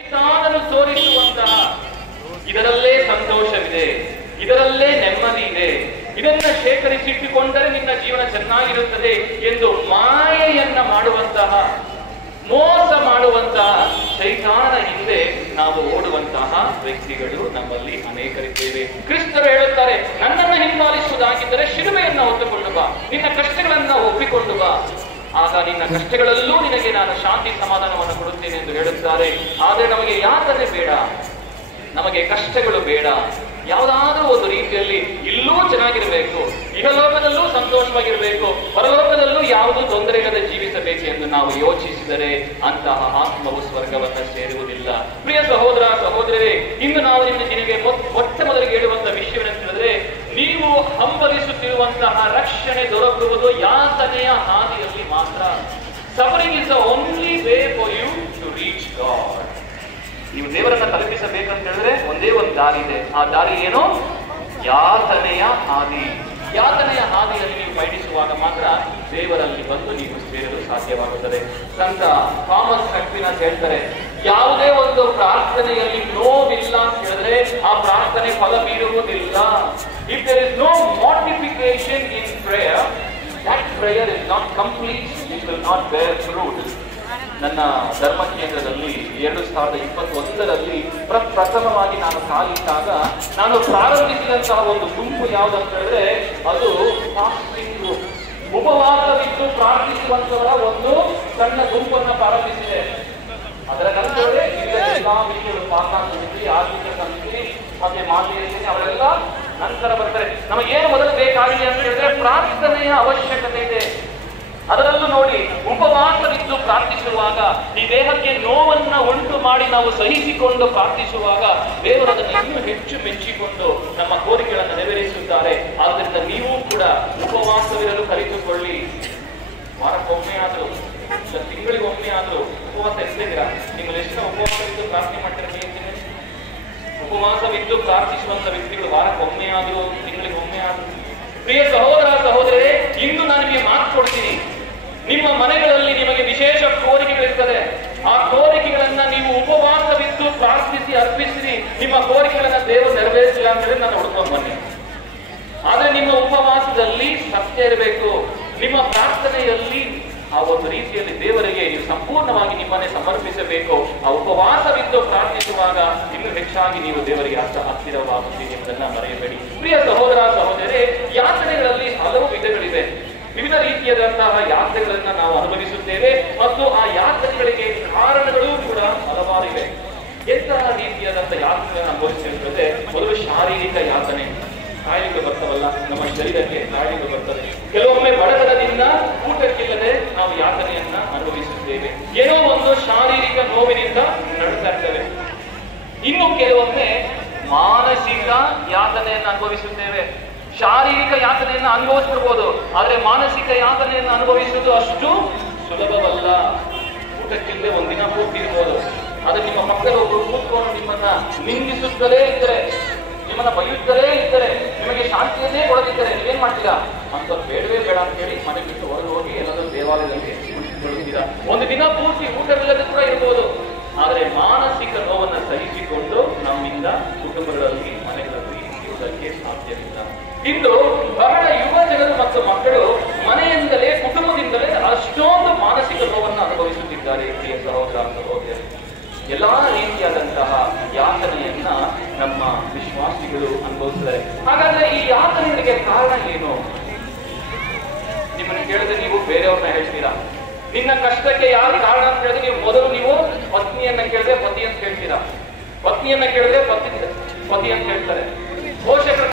ಸೈತಾನನು ತೋರಿಸುವಂತಹ ಇದರಲ್ಲೇ ಸಂತೋಷವಿದೆ, ಇದರಲ್ಲೇ ನೆಮ್ಮದಿ ಇದೆ, ಇದನ್ನ ಶೇಖರಿಸಿಟ್ಟುಕೊಂಡರೆ ನಿನ್ನ ಜೀವನ ಚೆನ್ನಾಗಿರುತ್ತದೆ ಎಂದು ಮಾಯೆಯನ್ನ ಮಾಡುವಂತಹ, ಮೋಸ ಮಾಡುವಂತಹ ಶೈತಾನನ ಹಿಂದೆ ನಾವು ಓಡುವಂತಹ ವ್ಯಕ್ತಿಗಳು ನಮ್ಮಲ್ಲಿ ಅನೇಕರಿದ್ದೇವೆ. ಕ್ರಿಸ್ತರು ಹೇಳುತ್ತಾರೆ, ನನ್ನನ್ನು ಹಿಂಬಾಲಿಸುವುದಾಗಿದ್ದರೆ ಶಿಲುಬೆಯನ್ನ ಹೊತ್ತುಕೊಂಡು ಬಾ, ನಿನ್ನ ಕಷ್ಟಗಳನ್ನ ಒಪ್ಪಿಕೊಂಡು ಬಾ, ಆಗ ನಿನ್ನ ಕಷ್ಟಗಳಲ್ಲೂ ನಿನಗೆ ನಾನು ಶಾಂತಿ ಸಮಾಧಾನವನ್ನು ಕೊಡುತ್ತೇನೆ ಎಂದು ಹೇಳುತ್ತಾರೆ. ಆದರೆ ನಮಗೆ ಯಾತನೆ ಬೇಡ, ನಮಗೆ ಕಷ್ಟಗಳು ಬೇಡ. ಯಾವುದಾದ್ರೂ ಒಂದು ರೀತಿಯಲ್ಲಿ ಇಲ್ಲೂ ಚೆನ್ನಾಗಿರಬೇಕು, ಇಹಲೋಕದಲ್ಲೂ ಸಂತೋಷವಾಗಿರಬೇಕು, ಪರಲೋಕದಲ್ಲೂ ಯಾವುದೂ ತೊಂದರೆ ಇಲ್ಲದೆ ಜೀವಿಸಬೇಕು ಎಂದು ನಾವು ಯೋಚಿಸಿದರೆ ಅಂತಹ ಆತ್ಮವು ಸ್ವರ್ಗವನ್ನ ಸೇರುವುದಿಲ್ಲ. ಪ್ರಿಯ ಸಹೋದರ ಸಹೋದರರೇ, ಇಂದು ನಾವು ನಿನಗೆ ಮೊಟ್ಟ ಮೊದಲಿಗೆ ಹೇಳುವಂತಹ ವಿಷಯವನ್ನು ತಿಳಿದ್ರೆ, ನೀವು ಹಂಬಲಿಸುತ್ತಿರುವಂತಹ ರಕ್ಷಣೆ ದೊರಕುವುದು ಯಾತನೆಯ ಹಾದಿಯಲ್ಲಿ ಮಾತ್ರ. Suffering is the only way for you to reach God. ನೀವು ದೇವರನ್ನ ತಲುಪಿಸಬೇಕಂತ ಹೇಳಿದ್ರೆ ಒಂದೇ ಒಂದು ದಾರಿ ಇದೆ. ಆ ದಾರಿ ಏನು? ಯಾತನೆಯ ಹಾದಿ. ಯಾತನೆಯ ಹಾದಿಯಲ್ಲಿ ನೀವು ಪಯಣಿಸುವಾಗ ಮಾತ್ರ ದೇವರಲ್ಲಿ ಬಂದು ನೀವು ಸೇರಲು ಸಾಧ್ಯವಾಗುತ್ತದೆ. ಸಂತ ಥಾಮಸ್ ಅಕ್ವಿನಸ್ ಹೇಳ್ತಾರೆ, ಯಾವುದೇ ಒಂದು ಪ್ರಾರ್ಥನೆಯಲ್ಲಿ ನೋವಿಲ್ಲ ಅಂತ ಹೇಳಿದ್ರೆ ಆ ಪ್ರಾರ್ಥನೆ ಫಲ ಬೀರುವುದಿಲ್ಲ. If there is no mortification in prayer, that prayer is not complete, it will not bear fruit. ನನ್ನ ಧರ್ಮ ಕೇಂದ್ರದಲ್ಲಿ 2021ರಲ್ಲಿ ಪ್ರಥಮವಾಗಿ ನಾನು ಕಾಲಿಟ್ಟಾಗ ನಾನು ಪ್ರಾರಂಭಿಸಿದಂತಹ ಒಂದು ಗುಂಪು ಯಾವುದಂತ ಹೇಳಿದ್ರೆ ಅದು ಫಾಸ್ಟಿಂಗ್ ಗ್ರೂಪ್, ಉಪವಾಸವಿದ್ದು ಪ್ರಾರ್ಥಿಸುವಂತಹ ಒಂದು ಸಣ್ಣ ಗುಂಪನ್ನು ಪ್ರಾರಂಭಿಸಿದೆ. ಅದರ ನಂತರವೇ ಎಲ್ಲಾ ವಿಷಯಗಳು ಪಾಠಾಂತರಿಸಿ, ಆರ್ಥಿಕ ಸಮಿತಿ ಮತ್ತೆ ಮಾತೆಯಲ್ಲಿ ಅವರೆಲ್ಲ ನಂತರ ಬರ್ತಾರೆ. ನಮಗೇನು ಮೊದಲು ಬೇಕಾಗಿದೆ ಅಂತ ಹೇಳಿದ್ರೆ ಪ್ರಾರ್ಥನೆಯ ಅವಶ್ಯಕತೆ ಇದೆ. ಅದರಲ್ಲೂ ನೋಡಿ, ಉಪವಾಸವಿದ್ದು ಪ್ರಾರ್ಥಿಸುವಾಗ ಈ ದೇಹಕ್ಕೆ ನೋವನ್ನ ಉಂಟು ಮಾಡಿ ನಾವು ಸಹಿಸಿಕೊಂಡು ಪ್ರಾರ್ಥಿಸುವಾಗ ದೇವರು ಅದನ್ನು ಇನ್ನೂ ಹೆಚ್ಚು ಮೆಚ್ಚಿಕೊಂಡು ನಮ್ಮ ಕೋರಿಕೆಗಳನ್ನು ನೆರವೇರಿಸುತ್ತಾರೆ. ಆದ್ದರಿಂದ ನೀವು ಕೂಡ ಉಪವಾಸವಿರಲು ಕಲಿತುಕೊಳ್ಳಿ. ವಾರಕ್ಕೊಮ್ಮೆ ಆದರೂ, ತಿಂಗಳಿಗೊಮ್ಮೆ ಆದರೂ ಉಪವಾಸ ಇರ್ತಿದ್ದೀರಾ? ನಿಮ್ಮಲ್ಲಿ ಎಷ್ಟು ಉಪವಾಸವಿದ್ದು ಪ್ರಾರ್ಥನೆ ಮಾಡ್ತಿರ್ತೀನಿ. ಉಪವಾಸವಿದ್ದು ಪ್ರಾರ್ಥಿಸುವಂತ ವ್ಯಕ್ತಿಗಳು ವಾರಕ್ಕೊಮ್ಮೆ ಆದರೂ, ತಿಂಗಳಿಗೊಮ್ಮೆ ಆದರೂ. ಪ್ರಿಯ ಸಹೋದರ ಸಹೋದರರೇ, ಇಂದು ನಾನು ನಿಮಗೆ ಮಾತು ಕೊಡ್ತೀನಿ. ನಿಮ್ಮ ಮನೆಗಳಲ್ಲಿ ನಿಮಗೆ ವಿಶೇಷ ಕೋರಿಕೆಗಳಿರ್ತದೆ. ಆ ಕೋರಿಕೆಗಳನ್ನ ನೀವು ಉಪವಾಸವಿದ್ದು ಪ್ರಾರ್ಥಿಸಿ ಅರ್ಪಿಸಿರಿ. ನಿಮ್ಮ ಕೋರಿಕೆಗಳನ್ನ ದೇವರು ನೆರವೇರಿಸಿಲ್ಲ ಅಂದ್ರೆ ನಾನು ಹುಡ್ಕೊಂಡು ಬನ್ನಿ. ಆದ್ರೆ ನಿಮ್ಮ ಉಪವಾಸದಲ್ಲಿ ಸತ್ಯ ಇರಬೇಕು. ನಿಮ್ಮ ಪ್ರಾರ್ಥನೆಯಲ್ಲಿ ಆ ಒಂದು ರೀತಿಯಲ್ಲಿ ದೇವರಿಗೆ ನೀವು ಸಂಪೂರ್ಣವಾಗಿ ನಿಮ್ಮನ್ನೇ ಸಮರ್ಪಿಸಬೇಕು. ಆ ಉಪವಾಸವಿದ್ದು ಪ್ರಾರ್ಥಿಸುವಾಗ ಇನ್ನೂ ಹೆಚ್ಚಾಗಿ ನೀವು ದೇವರಿಗೆ ಹತ್ತಿರವಾಗುತ್ತೀರಿ ಎಂಬುದನ್ನ ಮರೆಯಬೇಡಿ. ಪ್ರಿಯ ಸಹೋದರ ಸಹೋದರರೇ, ಯಾತ್ರೆಗಳಲ್ಲಿ ಹಲವು ವಿಧಗಳಿವೆ. ವಿವಿಧ ರೀತಿಯಾದಂತಹ ಯಾತ್ರೆಗಳನ್ನ ನಾವು ಅನುಭವಿಸುತ್ತೇವೆ ಮತ್ತು ಆ ಯಾತ್ರೆಗಳಿಗೆ ಕಾರಣಗಳು ಕೂಡ ಹಲವಾರಿವೆ. ಎಂತಹ ರೀತಿಯಾದಂತಹ ಯಾತ್ರೆಗಳನ್ನು ಅನುಭವಿಸಿರುತ್ತದೆ? ಮೊದಲು ಶಾರೀರಿಕ ಯಾತನೆ, ಕಾಯಿಲೆಗಳು ಬರ್ತವಲ್ಲ, ನಮ್ಮ ಶರೀರಕ್ಕೆ ಕಾಯಿಲೆಗಳು ಬರ್ತದೆ. ಕೆಲವೊಮ್ಮೆ ಬಡತನದಿಂದ ಊಟಕ್ಕಿಲ್ಲದೆ ನಾವು ಯಾತನೆಯನ್ನ ಅನುಭವಿಸುತ್ತೇವೆ. ಏನೋ ಒಂದು ಶಾರೀರಿಕ ನೋವಿನಿಂದ ನಡುತ್ತಾ ಇರ್ತೇವೆ. ಇನ್ನು ಕೆಲವೊಮ್ಮೆ ಮಾನಸಿಕ ಯಾತನೆಯನ್ನು ಅನುಭವಿಸುತ್ತೇವೆ. ಶಾರೀರಿಕ ಯಾತನೆಯನ್ನು ಅನುಭವಿಸಿರ್ಬೋದು, ಆದರೆ ಮಾನಸಿಕ ಯಾತನೆಯನ್ನು ಅನುಭವಿಸುವುದು ಅಷ್ಟು ಸುಲಭವಲ್ಲ. ಊಟಕ್ಕಿಲ್ಲದೆ ಒಂದಿನ ಪೂರ್ತಿ ಇರ್ಬೋದು. ಆದರೆ ನಿಮ್ಮ ಮಕ್ಕಳೊಬ್ಬರು ಕೂತ್ಕೊಂಡು ನಿಮ್ಮನ್ನ ನಿಂದಿಸುತ್ತಲೇ ಇದ್ದರೆ, ನಿಮ್ಮನ್ನ ಬೈಯುತ್ತಲೇ ಇದ್ದರೆ, ನಿಮಗೆ ಶಾಂತಿಯನ್ನೇ ಕೊಡದಿದ್ದರೆ ನೀವೇನ್ ಮಾಡ್ತೀರಾ? ಅಂತ ಬೇಡವೇ ಬೇಡ ಅಂತ ಹೇಳಿ ಮನೆ ಬಿಟ್ಟು ಹೊರಗೆ ಹೋಗಿ ಎಲ್ಲಾದ್ರೂ ದೇವಾಲಯದಲ್ಲಿ ಕುಳಿತುಕೊಳ್ಳುತ್ತೀರಾ. ಒಂದು ದಿನ ಪೂರ್ತಿ ಊಟವಿಲ್ಲದೆ ಕೂಡ ಇರ್ಬೋದು. ಆದರೆ ಮಾನಸಿಕ ನೋವನ್ನು ಸಹಿಸಿಕೊಂಡು ನಮ್ಮಿಂದ ಕುಟುಂಬಗಳಲ್ಲಿ, ಮನೆಗಳಲ್ಲಿ ಇರುವುದಕ್ಕೆ ಸಾಧ್ಯವಿಲ್ಲ. ಇಂದು ಬಹಳ ಯುವ ಜನರು ಮತ್ತು ಮಕ್ಕಳು ಮನೆಯಿಂದಲೇ, ಕುಟುಂಬದಿಂದಲೇ ಅಷ್ಟೊಂದು ಮಾನಸಿಕ ನೋವನ್ನು ಅನುಭವಿಸುತ್ತಿದ್ದಾರೆ. ಪ್ರಿಯ ಸಹೋದರ ಸಹೋದರಿ, ಎಲ್ಲಾ ರೀತಿಯಾದಂತಹ ಯಾತನೆಯನ್ನ ನಮ್ಮ ವಿಶ್ವಾಸಿಗಳು ಅನುಭವಿಸಿದ್ದಾರೆ. ಹಾಗಾದ್ರೆ ಈ ಯಾತನೆಗಳಿಗೆ ಕಾರಣ ಏನು? ನಿಮ್ಮನ್ನು ಕೇಳಿದ್ರೆ ನೀವು ಬೇರೆಯವ್ರನ್ನ ಹೇಳ್ತೀರಾ. ನಿನ್ನ ಕಷ್ಟಕ್ಕೆ ಯಾರು ಕಾರಣ ಅಂತ ಹೇಳಿದ್ರೆ ನೀವು ಮೊದಲು ನೀವು ಪತ್ನಿಯನ್ನ ಕೇಳಿದ್ರೆ ಪತಿ ಅಂತ ಹೇಳ್ತೀರಾ, ಪತ್ನಿಯನ್ನ ಕೇಳಿದ್ರೆ ಪತಿ ಅಂತ ಹೇಳ್ತಾರೆ. ಪೋಷಕರ